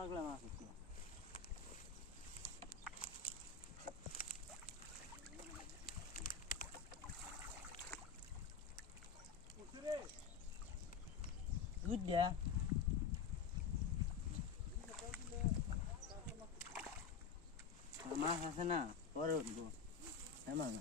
লাগলে মাছ হচ্ছে Good ya. মাছ আছে না পরে উঠবো Emang.